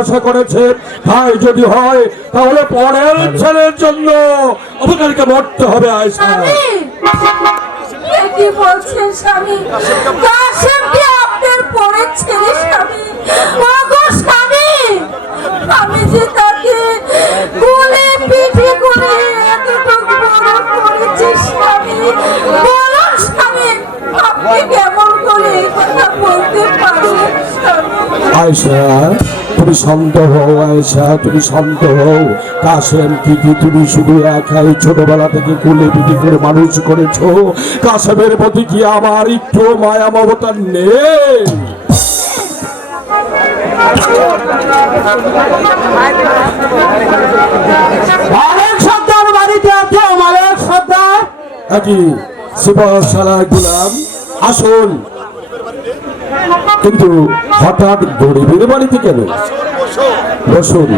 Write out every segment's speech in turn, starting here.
আশা করেছে তাই যদি হয় তাহলে পরের ছেলের জন্য আপনাদেরকে মরতে হবে। আয়েশা কি বলছেন স্বামী? কাশেম কি আপনার পরের ছেলে স্বামী? ওগো স্বামী, আমি যে তাকে কোলে পিঠে করে এতটুকু বড় করেছি স্বামী, বলুন স্বামী আপনি কেমন করে এই কথা বলতে পারলেন স্বামী? আয়েশা তুমি শান্ত হও, আয়েশা তুমি শান্ত হও। কাশেম কি তুমি শুধু একাই ছোটবেলা থেকে কোলে পিঠে করে মানুষ করেছো? কাশেমের প্রতি কি আমার একটু মায়া মমতা নেই? মালিক সর্দার বাড়িতে আছে। মালিক সর্দার একই সিপাহসালার গোলাম আসুন। কিন্তু হঠাৎ গরিবের বাড়িতে কেন? বসুন,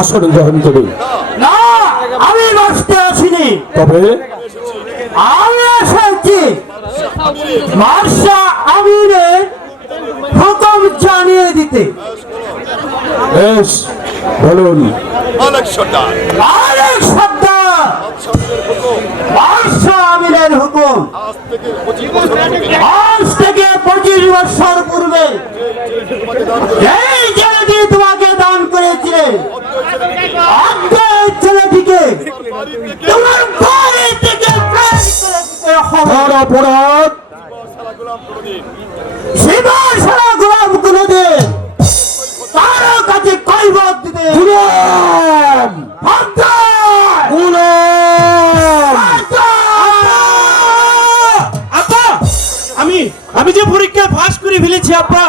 আসুন গ্রহণ করুন। না, আমি বসতে আসিনি, তবে আমি এসেছি মার্শা আমিরের হুকুম জানিয়ে দিতে। বেশ বলুন। মালিক সর্দার মালিক সর্দার মার্শা আমিরের হুকুম আজ থেকে 25 বছর পূর্বে এই ছেলেটি তোমাকে দান করেছিলে, এই ছেলেটিকে তোমার বাড়ি থেকে বের করে দিতে হবে। তার অপরাধ শিবার সারা গোলাম কোনদিন কারো কাছে কৈবত দিতে গোলাম! গোলাম! আপা, আমি যে পরীক্ষায় পাস করে ফেলেছি আপা।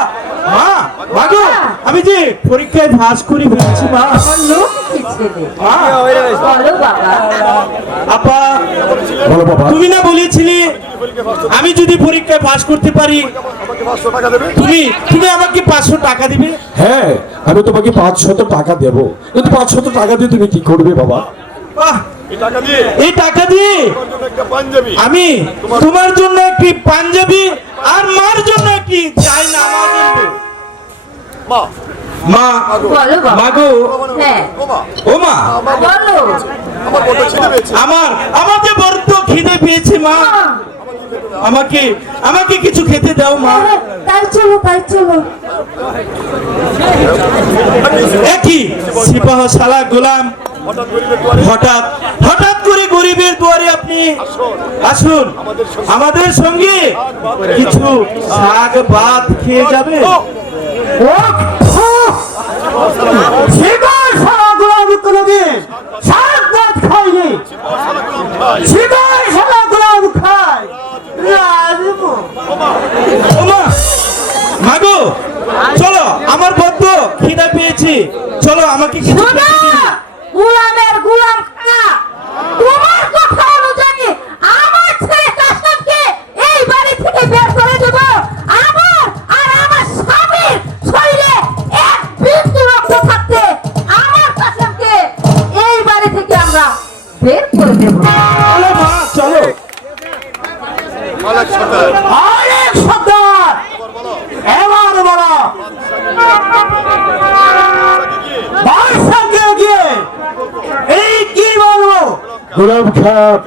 মা, মাগো, আমি যে পরীক্ষায় পাস করে ফেলেছি মা। লক্ষ্মী ছেলে, মা, বলো বাবা। আপা, বলো বাবা। তুমি না বলেছিলে আমি যদি পরীক্ষায় পাস করতে পারি আমাকে 500 টাকা দেবে। তুমি আমাকে 500 টাকা দিবে। হ্যাঁ, আমি তোমাকে 500 টাকা দেব, কিন্তু 500 টাকা দিয়ে তুমি কি করবে বাবা? বাহ, এই টাকা দিয়ে এই টাকা দিয়ে তোমার জন্য একটা পাঞ্জাবি, আমি তোমার জন্য একটি পাঞ্জাবি আর মার জন্য একটি জায়নামাজ আনবো। মা মা, বলো বাবা। মাগো, হ্যাঁ ও মা, ও মা, বলো। আমার বড় খিদে পেয়েছে। আমার যে বড্ড খিদে পেয়েছে মা, আমাকে কিছু খেতে দাও মা। তাই চলো, তাই চলো। একই সিপাহসালা গোলাম হঠাৎ গরিবের দুয়ারে হঠাৎ করে গরিবের দুয়ারে আপনি আসুন, আমাদের সঙ্গে কিছু শাক ভাত খেয়ে যাবে। শিবার সারা গোলাম কোনদিন শাক ভাত খায়নি, শিবার সারা গোলাম খায় রাজমো। ওমা, মাগো, চলো, আমার বড্ড খিদা পেয়েছি, চলো আমাকে কিছু শোনো, খেতে দিন। গোলামের গোলাম খা। তোমার কথা অনুযায়ী আমার ছেলে কাশেমকে এই বাড়ি থেকে বের করে দেব। আমার আর আমার স্বামীর শরীরে এক বিন্দু রক্ত থাকতে আমার কাশেমকে এই বাড়ি থেকে আমরা বের করে দেব। চলো মা, চলো। মালিক সর্দার মালিক সর্দার এবার বলো, বাদশাকে গিয়ে এই কি বলবো? গোলাম খান,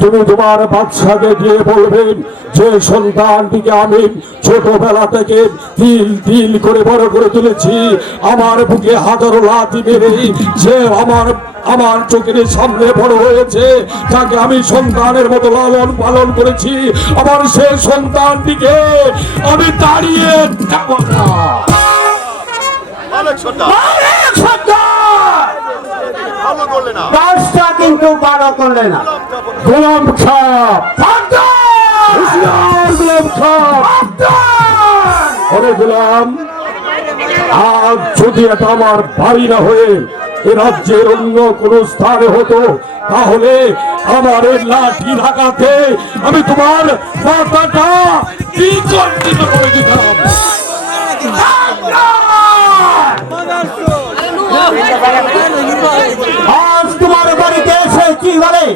তুমি তোমার বাচ্চাকে গিয়ে বলবেন যে সন্তানটিকে আমি ছোটবেলা থেকে তিল তিল করে বড় করে তুলেছি, আমার বুকে হাজারো লাথি মেরে যে আমার চোখের সামনে বড় হয়েছে, তাকে আমি সন্তানের মতো লালন পালন করেছি, আমার সেই সন্তানটিকে আমি তাড়িয়ে দেব না। মালিক সর্দার মালিক সর্দার ভালো করলে না। কাজটা কিন্তু ভালো করলে না। গোলাম খান, হুঁশিয়ার গোলাম খান, ওরে গোলাম, আজ যদি এটা আমার বাড়ি না হয়ে এ রাজ্যের অন্য কোন স্থানে হতো তাহলে আমার এই লাঠি লাগাতে আমি তোমার মাথাটা বিকল্পিত করে দিতাম। আজ তোমার বাড়িতে এসে কি বলে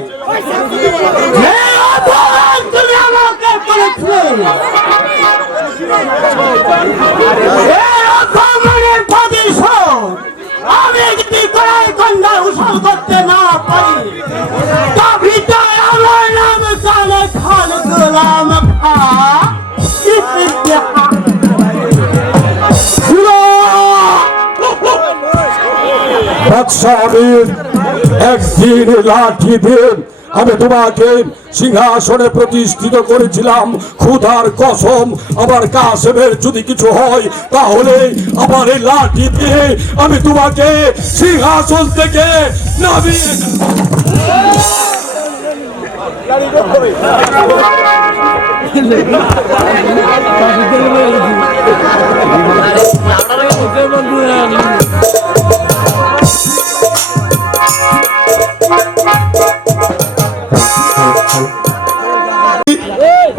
তুমি আমাকে করেছিলে, এই অপমানের প্রতিশোধ উসল করতে না পারি, তবে তো আমার নাম কালে খান গোলাম খা। বাদশাহ আমির, একদিন লাঠি দিয়ে আমি তোমাকে সিংহাসনে প্রতিষ্ঠিত করেছিলাম। ক্ষুধার কসম, আমার কাসেমের যদি কিছু হয় তাহলে আমার এই লাঠি দিয়ে আমি তোমাকে সিংহাসন থেকে নামিয়ে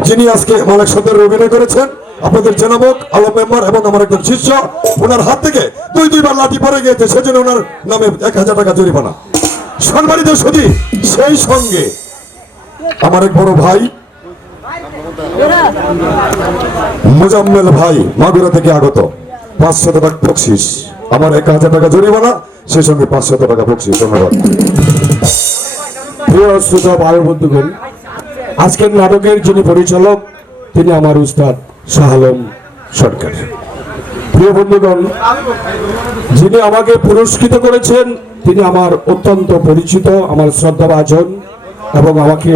যিনি আজকে মালিক সর্দারের অভিনয় করেছেন আপনাদের জানাবো আলম মেম্বার এবং আমার একজন শিষ্য, ওনার হাত থেকে দুইবার লাঠি পড়ে গিয়েছে, সেজন্য ওনার নামে 1000 টাকা জরিমানা। সম্মানিত সুধী, সেই সঙ্গে আমার এক বড় ভাই মুজাম্মেল ভাই মাগুরা থেকে আগত, 500 টাকা বকশিশ, আমার 1000 টাকা জরিমানা, সেই সঙ্গে 500 টাকা বকশিশ। ধন্যবাদ। প্রিয় শ্রোতা ভাই বন্ধুগণ, আজকের নাটকের যিনি পরিচালক তিনি আমার উস্তাদ শাহ আলম সরকার। প্রিয় বন্ধুগণ, যিনি আমাকে পুরস্কৃত করেছেন তিনি আমার অত্যন্ত পরিচিত, আমার শ্রদ্ধাভাজন এবং আমাকে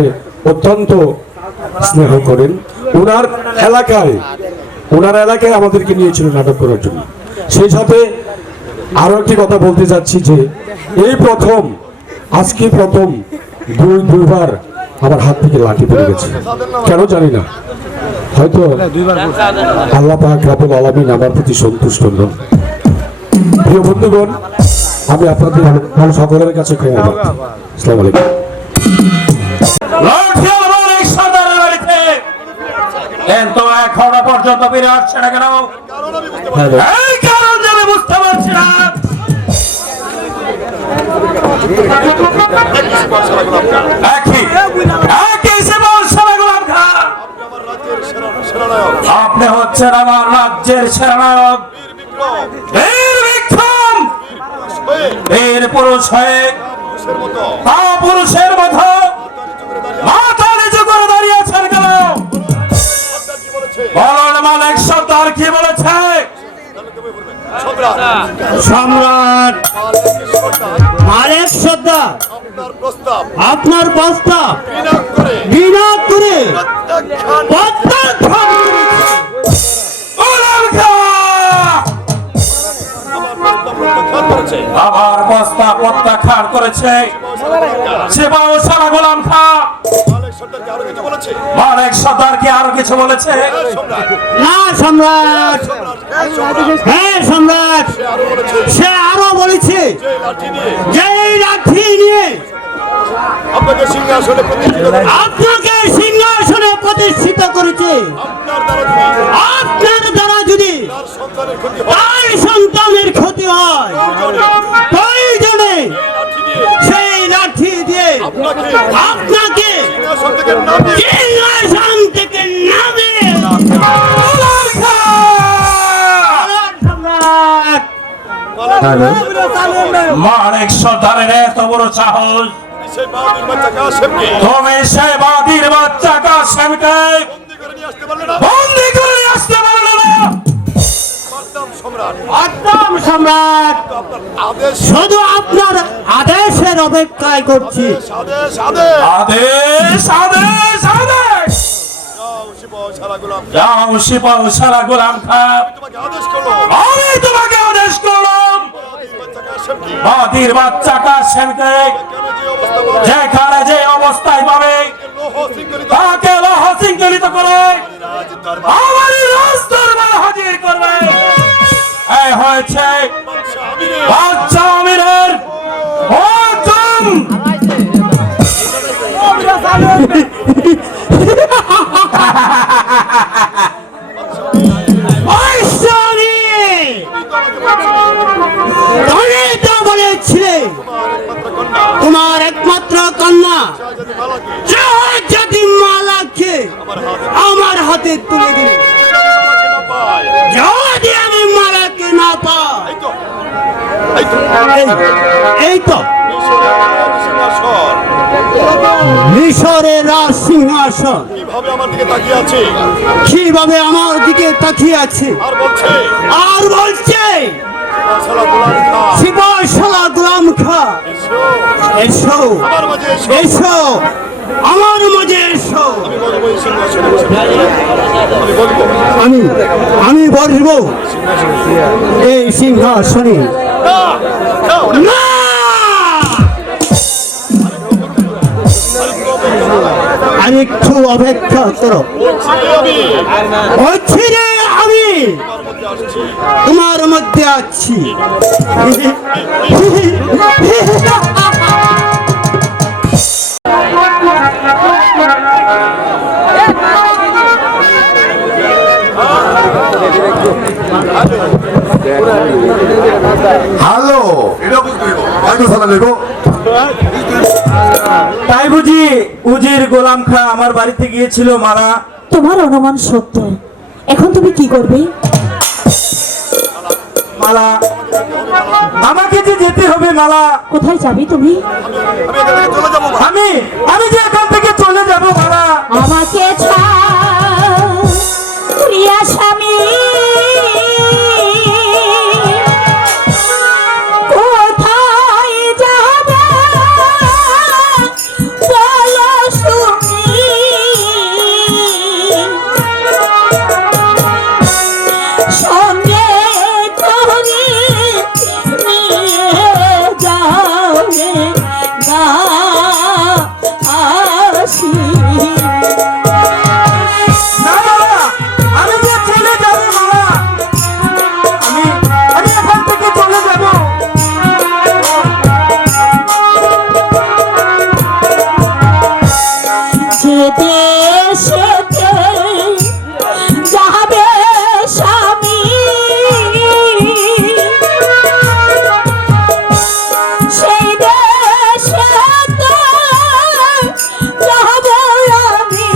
অত্যন্ত স্নেহ করেন। ওনার এলাকায় আমাদেরকে নিয়েছিল নাটক করার জন্য। সেই সাথে আরো একটি কথা বলতে যাচ্ছি যে এই প্রথম, আজকে প্রথম দুইবার আমার হাত থেকে লাঠি পড়ে গেছে, কেন জানি না, হয়তো আল্লাহ পাক রব্বুল আলামিন আমার প্রতি সন্তুষ্ট নন। প্রিয় বন্ধুগণ, আমি আপনাদের সকলের কাছে ক্ষমা প্রার্থী। আসসালামু আলাইকুম। কিন্তু এখনো পর্যন্ত ফিরে আসছে না কেন? এই কারণ যে আমি বুঝতে পারছি না। আপনি হচ্ছেন আমার রাজ্যের সেনানায়ক, বীর বিক্রম, বীর পুরুষ হয়ে পুরুষের মতো মাথা নিচু করে দাঁড়িয়েছেন কেন? বলুন মালিক সর্দার কি বলেছে? সম্রাট মালিক সর্দার আপনার প্রস্তাব বিনা করে প্রত্যাখ্যান আবার প্রস্তাব প্রত্যাখ্যান করেছে সেবাও সারা গোলাম খা। মালিক সর্দার কি আরো কিছু বলেছে? না সম্রাট, হ্যাঁ সম্রাট, সে আরো বলেছে যে এই লাঠি নিয়ে আপনাকে সিংহাসনে প্রতিষ্ঠিত করেছে, আপনার দ্বারা যদি তার সন্তানের ক্ষতি হয় প্রয়োজনে সেই লাঠি দিয়ে আপনাকে সিংহাসন থেকে নামিয়ে মালিক সর্দারের এত বড় সাহস, তুমি সেই বাদীর বাচ্চা কাসেমকে বন্দী করে নিয়ে আসতে পারলে না? একদম সম্রাট, শুধু আপনার আদেশের অপেক্ষায় করছি। আদেশ আদেশ আদেশ। যাও সিপাহ সারা গোলাম খা, আমি তোমাকে আদেশ করলাম বাদীর বাচ্চা কাসেমকে যেখানে যে অবস্থায় পাবে তাকে লৌহ শৃঙ্খলিত করে আমার রাজদরবারে হাজির করবে। এই হয়েছে বাদশাহ আমিরের হুকুম। তোমার একমাত্র কন্যা যদি মালাকে আমার হাতে তুলে দিবে, যদি আমি মালাকে না পাই, এই তো সিংহাসন মিশরের রাজ সিংহাসন কিভাবে আমার দিকে তাকিয়ে আছে কিভাবে আমার দিকে তাকিয়ে আছে আর বলছে আর বলছে সিপাহসালা গোলাম খা এসো আমার মাঝে এসো এসো আমার মাঝে এসো আমি বলবো এই সিংহাসনে বসে আমি বলবো আমি বসবো এই সিংহাসনে না না আর একটু অপেক্ষা করো বলছি রে আমি তোমার মধ্যে আছি হ্যালো এটা বুঝতে আমি সালা নেব তাই বুঝি উজির গোলাম খা আমার বাড়িতে গিয়েছিল মালা? তোমার অনুমান সত্য। এখন তুমি কি করবে? মালা, আমাকে যে যেতে হবে মালা। কোথায় যাবে তুমি? আমি যে এখান থেকে চলে যাব মালা। আমাকে ছাড় প্রিয়া স্বামী, কোথায় যাবে বলো শুনি। সঙ্গে করে নিয়ে যাও রে গা আসি। না মালা, আমি যে চলে যাব মালা। আমি এখান থেকে চলে যাব। যে দেশেতে যাবে স্বামী, সেই দেশেতে যাব আমি।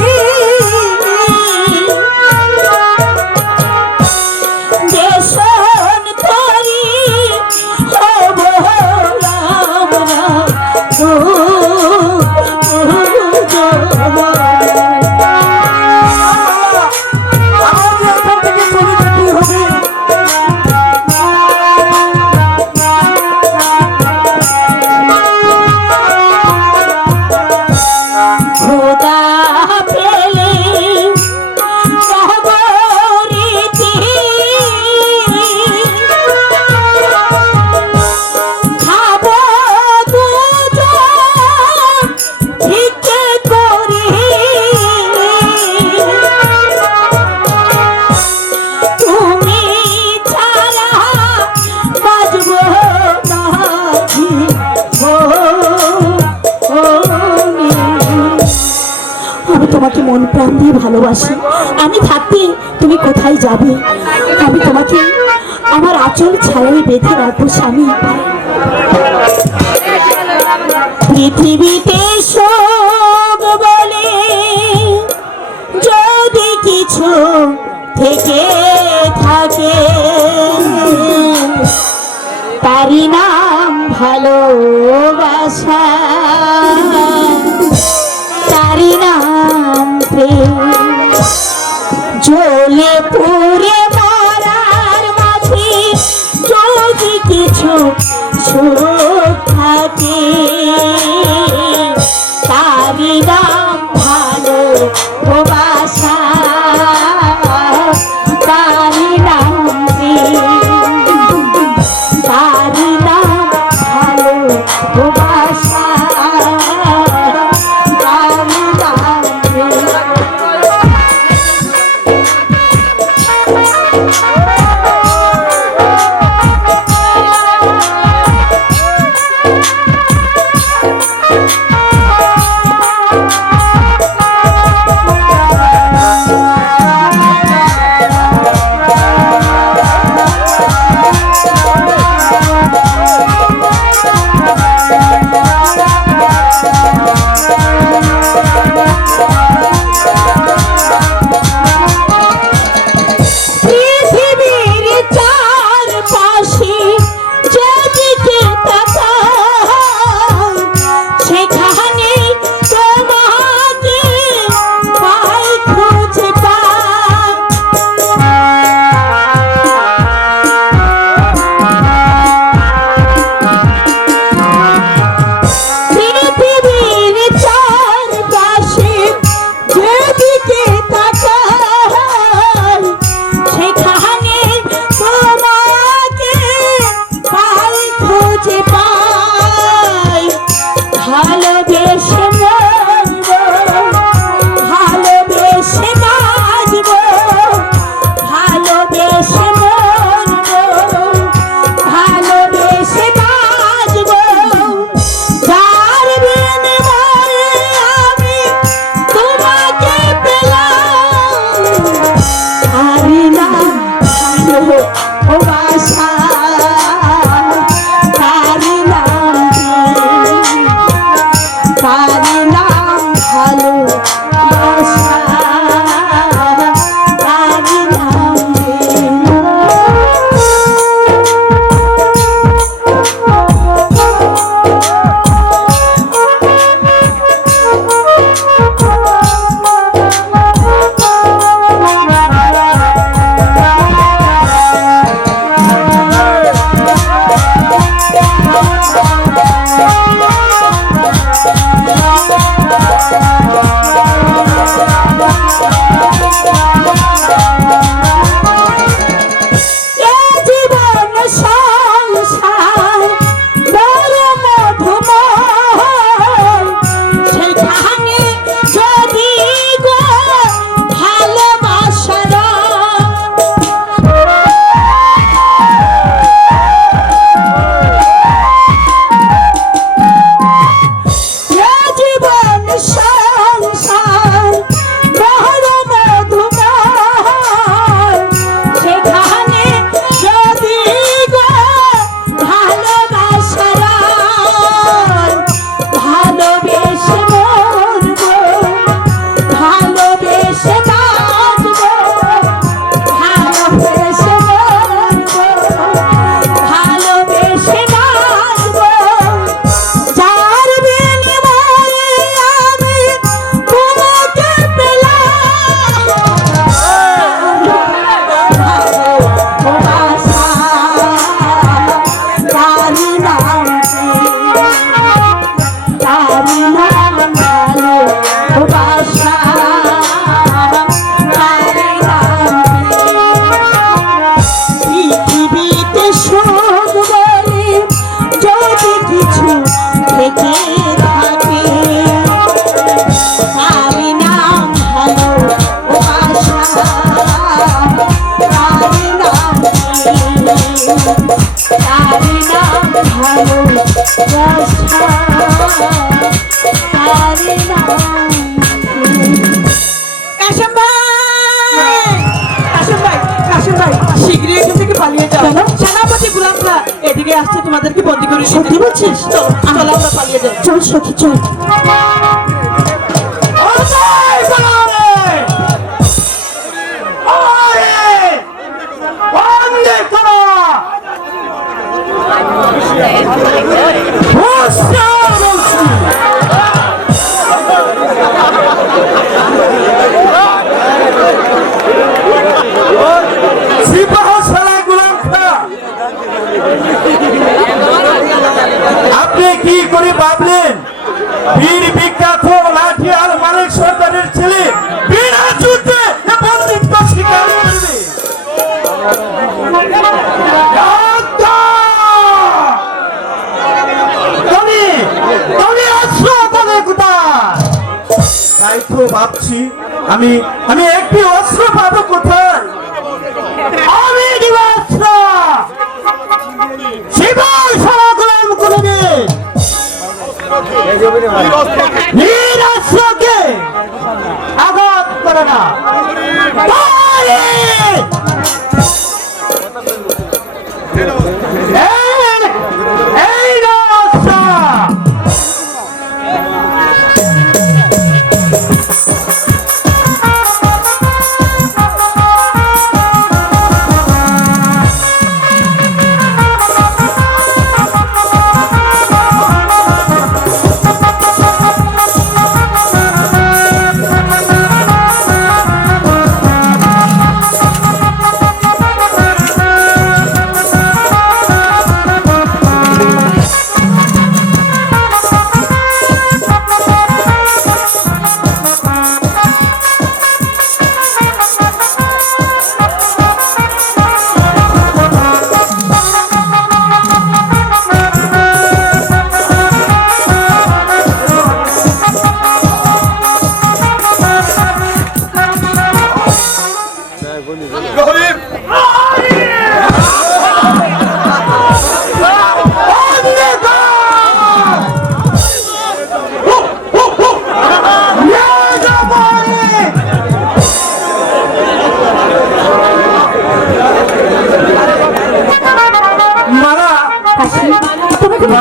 দেশন করি হব আমরা আমার যে এখান থেকে চলে যেতে হবে। খোদা পেলে সবরীতি খাবো দুজন ঠিক করি। তুমি ছাড়া বাজবো নাকি আমি তোমাকে মন প্রাণ দিয়ে ভালোবাসি। আমি থাকতে তুমি কোথায় যাবে? আমি তোমাকে আমার আঁচল ছায়ায় বেঁধে রাখবো স্বামী। পৃথিবীতে সব বলে যদি কিছু থেকে থাকে, তারি নাম ভালোবাসা, তারি নাম প্রেম। জ্বলে পুড়ে মরার মাঝে যদি কিছু সুখ থাকে, তারি নাম ভালোবাসা, তারি নাম প্রেম, তারি নাম ভালোবাসা, তারি নাম প্রেম। খুঁজে পাই ভালোবেসে মরব ভালোবেসে বাঁচব ভালোবেসে মরব ভালোবেসে বাঁচব যার বিনিময়ে আমি তোমাকে পেলাম হারি না ভালোবাসা তারি নাম ভালোবাসা তারি নাম জীবন সংসার বড় মধুময় সেখানে যদি গো ভালোবাসার জীবন সংসার বড় মধুময় সেখানে যদি গো ভালোবাসার ভালোবেসে মরব ভালোবেসে বাঁচব ভালোবেসে মরব ভালোবেসে বাঁচব যার বিনিময়ে আমি তোমাকে পেলাম ভালোবাসা তারি নাম ভালোবাসা তারি নাম পৃথিবীতে সুখ বলে যদি কিছু থেকে থাকে তারি নাম ভালোবাসা তারি নাম ভালোবাসা তারি নাম কাশেম ভাই শীঘ্রই এখান থেকে পালিয়ে যাও সেনাপতি গোলামরা এদিকে আসছে তোমাদেরকে বন্দি করে সত্যি বলছিস চলো আমরা পালিয়ে যাই চল সখী চল আপনি কি করে ভাবলেন বীর বিখ্যাত লাঠিয়াল মালিক সরকারের ছেলে বিনা যুদ্ধে বন্দিত্ব স্বীকার করবে? তাই তো ভাবছি আমি একটি অস্ত্র পাবো কোথায়? আমি দিব অস্ত্র জীবন সমাগম করবে বীর অস্ত্রকে আঘাত করে না এই অস্ত্র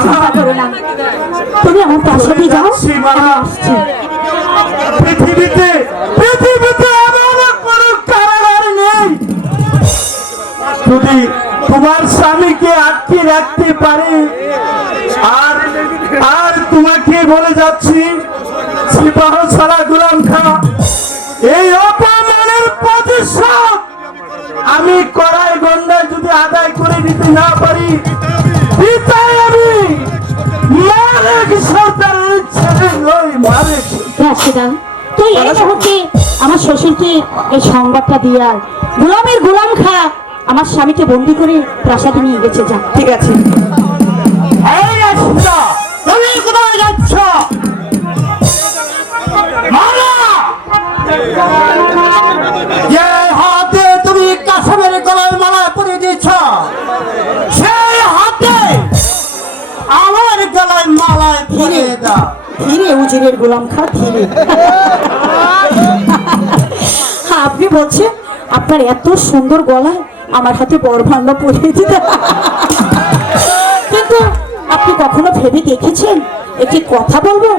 চিন্তা করো না, তুমি আমার প্রাসাদে যাও, আমি আসছি। পৃথিবীতে এমন কোনো কারাগার নেই যদি তোমার স্বামীকে আটকে রাখতে পারে। আর আর তোমাকে বলে যাচ্ছি, সিপাহ ছাড়া গোলাম খা, এই অপমানের প্রতিশোধ আমি কড়াই গন্ডায় যদি আদায় করে দিতে না পারি, পিতায় আমি মালিক সর্দারের ছেলে নই, মালিক। রাশেদা, তুই এই মুহূর্তে আমার শ্বশুরকে এই সংবাদটা দিয়ে আয়। গোলামের গোলাম খা আমার স্বামীকে বন্দি করে প্রাসাদে নিয়ে গেছে, যা। ঠিক আছে। এই রাশেদা, তুমি কোথায় যাচ্ছ? মালা! যে হাতে তুমি কাসমের গলায় মালা পরিয়ে দিয়েছ, সেই হাতে আমার গলায় মালায় পরিয়ে দাও। ধীরে উজিরের গোলাম খা, ধীরে। আপনি বলছেন আপনার এত সুন্দর গলায় আমার হাতে বরভান্ডা পরিয়ে দিতে, কিন্তু আপনি কখনো ভেবে দেখেছেন একটি কথা বলবো?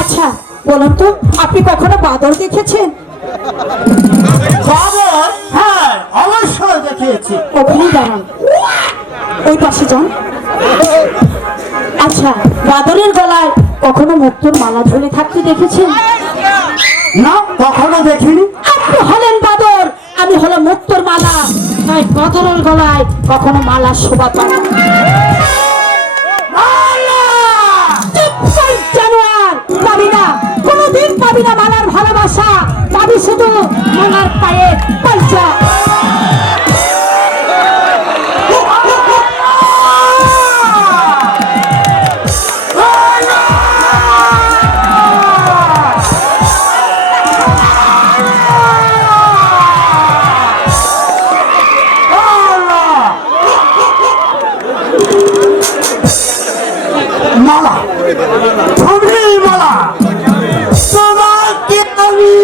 আচ্ছা বলুন তো, আপনি কখনো বাদর দেখেছেন? বাবর? হ্যাঁ, অবশ্যই দেখিয়েছি। ওখানে দাঁড়ান, ওই পাশে যান। আচ্ছা, বাদরের গলায় কখনো মুক্তোর মালা ঝুলে থাকতে দেখেছেন? না, কখনো দেখিনি। আপনি হলেন বাদর, আমি হলাম মুক্তোর মালা। তাই বাদরের গলায় কখনো মালা শোভা পায় না। চুপ কর জানোয়ার, পাবি না, কোনোদিন পাবি না মালার ভালোবাসা, পাবি শুধু মালার পায়ে পাল্টা। মালা, তুমি মালা, তোমাকে আমি,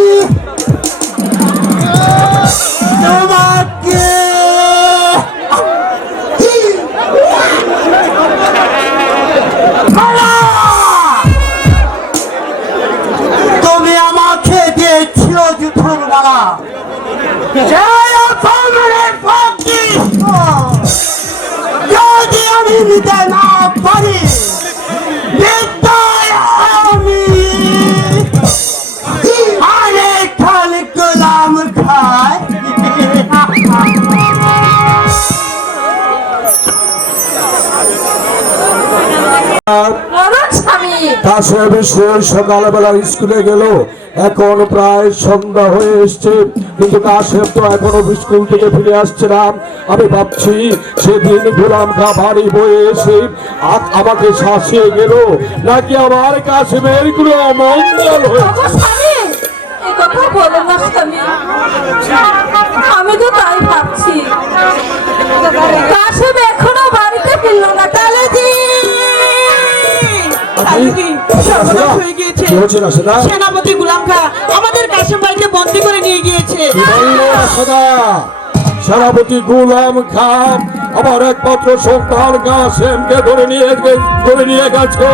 তোমাকে মালা, তুমি আমাকে দিয়েছিল যুদ্ধর মালা, যদি আমি নিতে না পারি, আমি আরেক খালি গোলাম খাই। বলুন স্বামী। কাশেম সকালবেলা স্কুলে গেল, এখন প্রায় সন্ধ্যা হয়ে এসছে, কিন্তু কাশেম তো এখনো স্কুল থেকে ফিরে আসছে না। আমি ভাবছি সেদিন গোলাম খা বাড়ি বয়ে এসে আমাকে শাসিয়ে গেল, নাকি আমার কাশেমের কোনো অমঙ্গল হয়েছে। ওগো স্বামী, এ কথা বলো না স্বামী, আমি তো তাই ভাবছি। কাশেম এখনো বাড়িতে ফিরল না। কি হচ্ছে না সেটা? সেনাপতি গোলাম খা আমাদের কাশেম ভাইকে বন্দী করে নিয়ে গিয়েছে। সেনাপতি গোলাম খা আমার একমাত্র সন্তান কাশেমকে ধরে নিয়ে গেছে।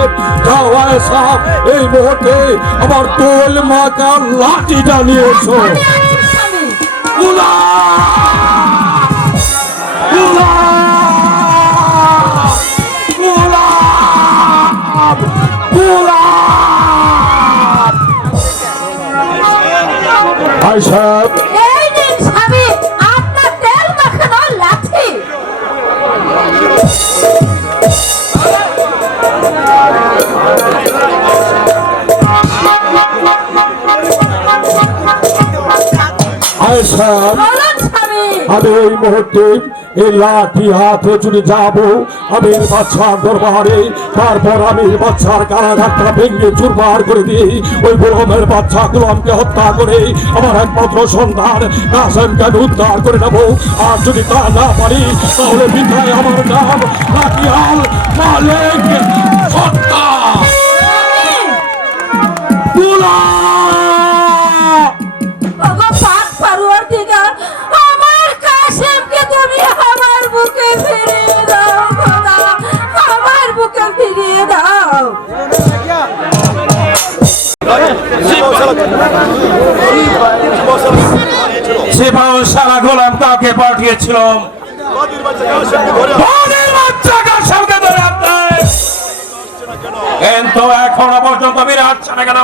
এই মুহূর্তে আমার তোল মাকা লাঠিটা নিয়ে এসো। ভাই সাহেব, এই নিন স্বামী আপনার তেল মাখানো লাঠি। ভাই সাহেব, বলুন স্বামী। আমি এই মুহূর্তে এই লাঠি হাতে চলে যাব আমির বাচ্চার দরবারে। তারপর আমির বাচ্চার কারাগারটা ভেঙে চুরমার করে দিই, ওই গোলামের বাচ্চা গোলামকে হত্যা করে আমার একমাত্র সন্তান কাশেমকে আমি উদ্ধার করে নেব। আর যদি তা না পারি, তাহলে বিধায় আমার নাম রাকিয়াল মালিক সর্দার। ওগো পাক পারুয়ার দিগা, আমার কাশেমকে তুমি আমার বুকে ফিরিয়ে দাও খোদা। গিয়েছিলাম বাদের বাচ্চা কাশেমকে ধরে আনতে, কিন্তু এখনো পর্যন্ত ফিরে আসছে না কেন?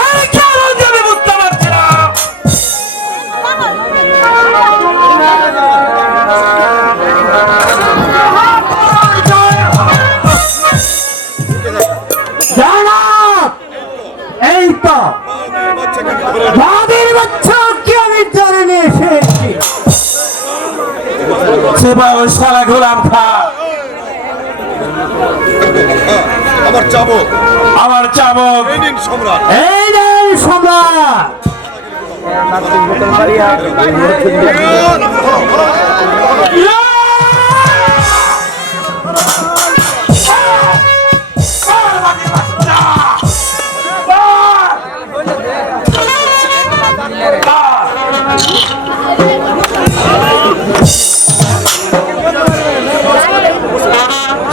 এই কারণ যে আমি বুঝতে পারছি না। জনাব, এই তো বাদের বাচ্চাকে আমি ধরে নিয়ে এসেছি। সেবা ওই শালা গোলাম খা আমার চাবক আমার চাবক এই নিন সম্রাট। এই নেই সম্রাট।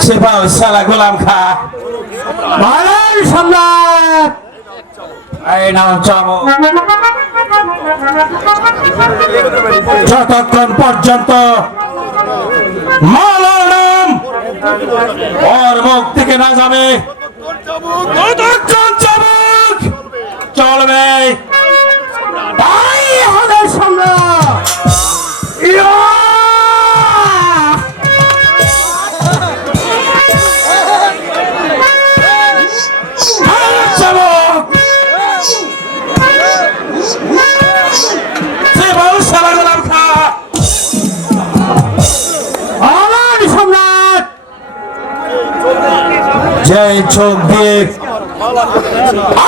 সেবা ওই শালা গোলাম খা বলেন সম্রাট। এই নাও চাবক। যতক্ষণ পর্যন্ত মালার নাম ওর মুখ থেকে না যাবে ততক্ষণ চাবক চলবে। তাই হবে সম্রাট। ইয়া! আরে চাবক! সেবা ওই শালা গোলাম খা বলেন সম্রাট। যে চোখ দিয়ে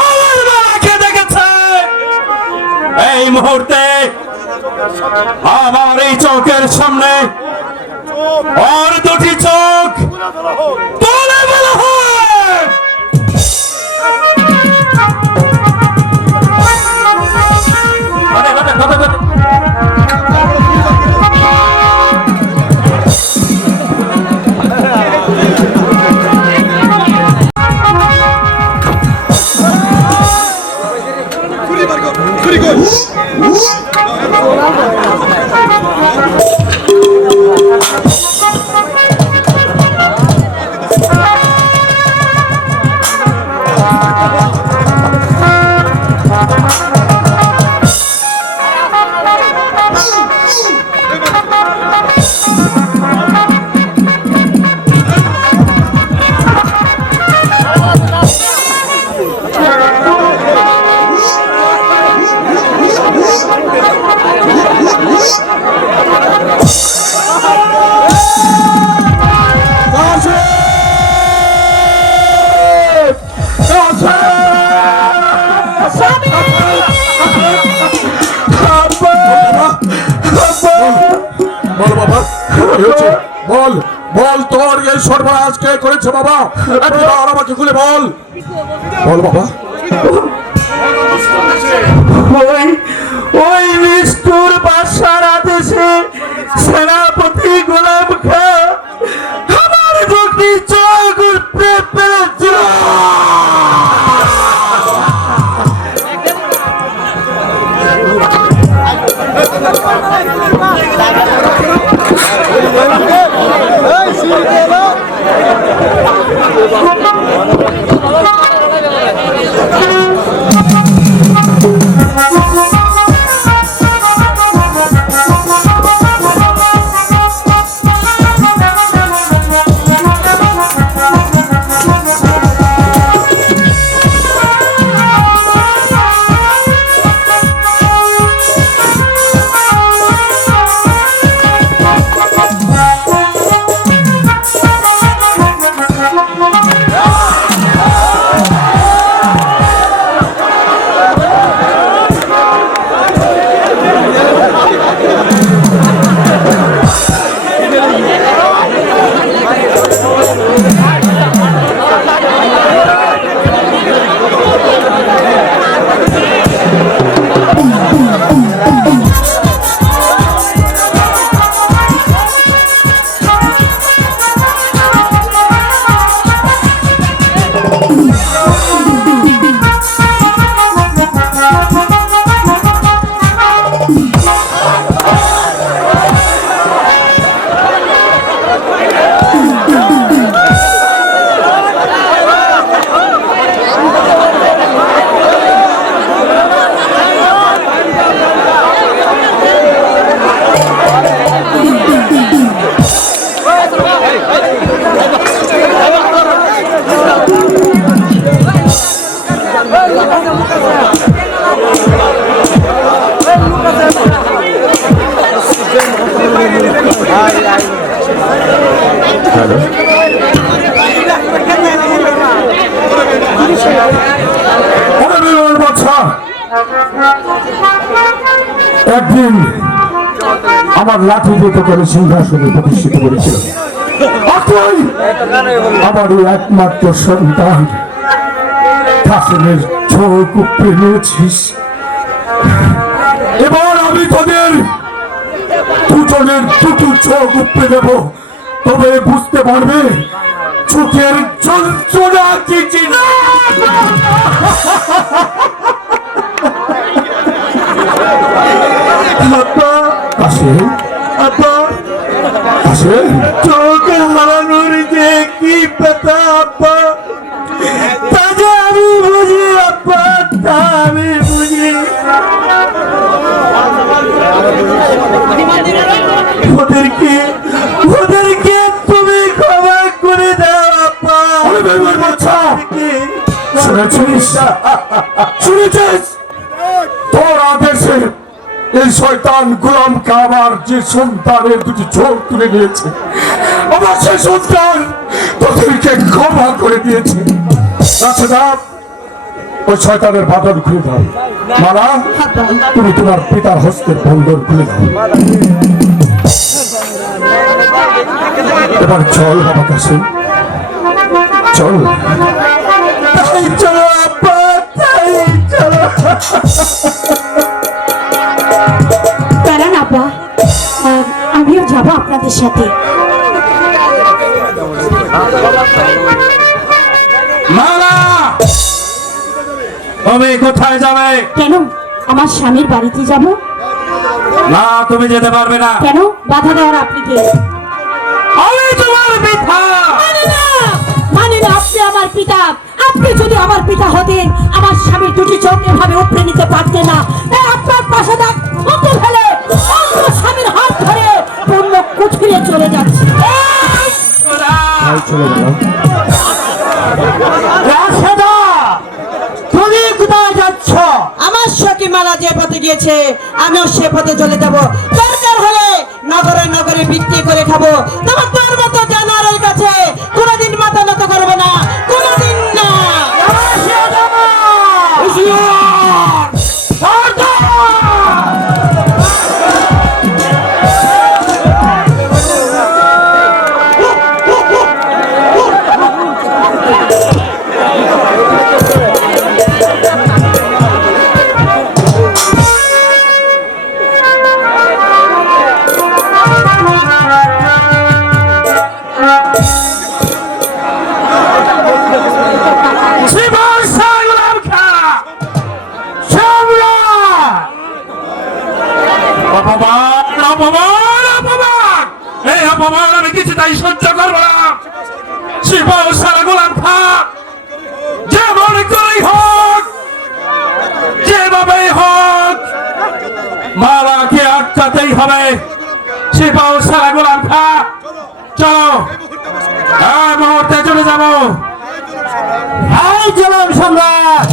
আমার বাবাকে দেখেছে, এই মুহূর্তে আমার এই চোখের সামনে আর দুটি চোখ তুলে বলা হয়। Pretty good. বল বাবা, কি হয়েছে? বল বল, তোর এই সর্বনাশ কে করেছে বাবা? একবার আমাকে খুলে বল। বল বাবা। ওই ওই নিষ্ঠুর বাদশার আদেশে সেনাপতি গোলাম খা আমার দুটি চোখ উপড়ে ফেলেছিল। গেল। ওরে বিরল বাছা, একদিন আমার লাঠি দিয়ে তোকে আমি সিংহাসনে প্রতিষ্ঠিত করেছিল। আর তুই আমার ওই একমাত্র সন্তান কাসেমের চোখ উপড়ে নিয়েছিস। এবার আমি তোদের দুজনের দুটো চোখ উপড়ে দেব, তবে বুঝতে পারবে চোখের যন্ত্রণা কি ছিল। কাসেম, কাসেম, চোখ হারানোর যে কি ব্যথা আব্বা, তা যে আমি বুঝি আব্বা, তা আমি বুঝি। ওদেরকে তুমি ক্ষমা করে দাও আব্বা। শুনেছিস, শুনেছিস তোর আদেশে এই শয়তান গোলাম কাবার যে সন্তানের দুটি চোখ তুলে নিয়েছে, আমার সে সন্তান তোদেরকে ক্ষমা করে দিয়েছে। রাশেদা, ওই শয়তানের বাঁধন খুলে দাও। মালা, তুমি তোমার পিতার হস্তের বন্ধন খুলে দাও। এবার চল বাবা কাছে, চল। তাই চলো আব্বা, তাই চলো। দাঁড়ান আব্বা, আমিও যাবো আপনাদের সাথে। মালা, তুমি কোথায় যাবে? কেন? আমার স্বামীর বাড়িতে যাব। না, তুমি যেতে পারবে না। কেন? বাধা দেওয়ার আপনি কে? আমি তোমার পিতা। মানে না, আপনি আমার পিতা। আপনি যদি আমার পিতা হতেন, আমার স্বামীর দুটি চোখ এভাবে উপড়ে নিতে পারতেন না। তাই আপনার পাশে ফেলে অন্য স্বামীর হাত ধরে পূর্ণ কুঠিরে চলে যাচ্ছে। চলে গেল। রাশেদা, তুমি কোথায় যাচ্ছ? আমার সখী মালা যে পথে গিয়েছে, আমিও সে পথে চলে যাব। দরকার হলে নগরে নগরে বিক্রি করে খাবো। তোমার তোর মতো জানোয়ারের কাছে কোনোদিন মাথা নত করবো না, কোনোদিন না। আমি কিছুটাই সহ্য করবো না। শিবাও সারা গোলাম খা, যেমন করেই হোক, যেভাবেই হোক, মালাকে আটকাতেই হবে। শিবাও সারা গোলাম খা, চলো এই মুহূর্তে চলে যাবো। এই জলম সম্রাট,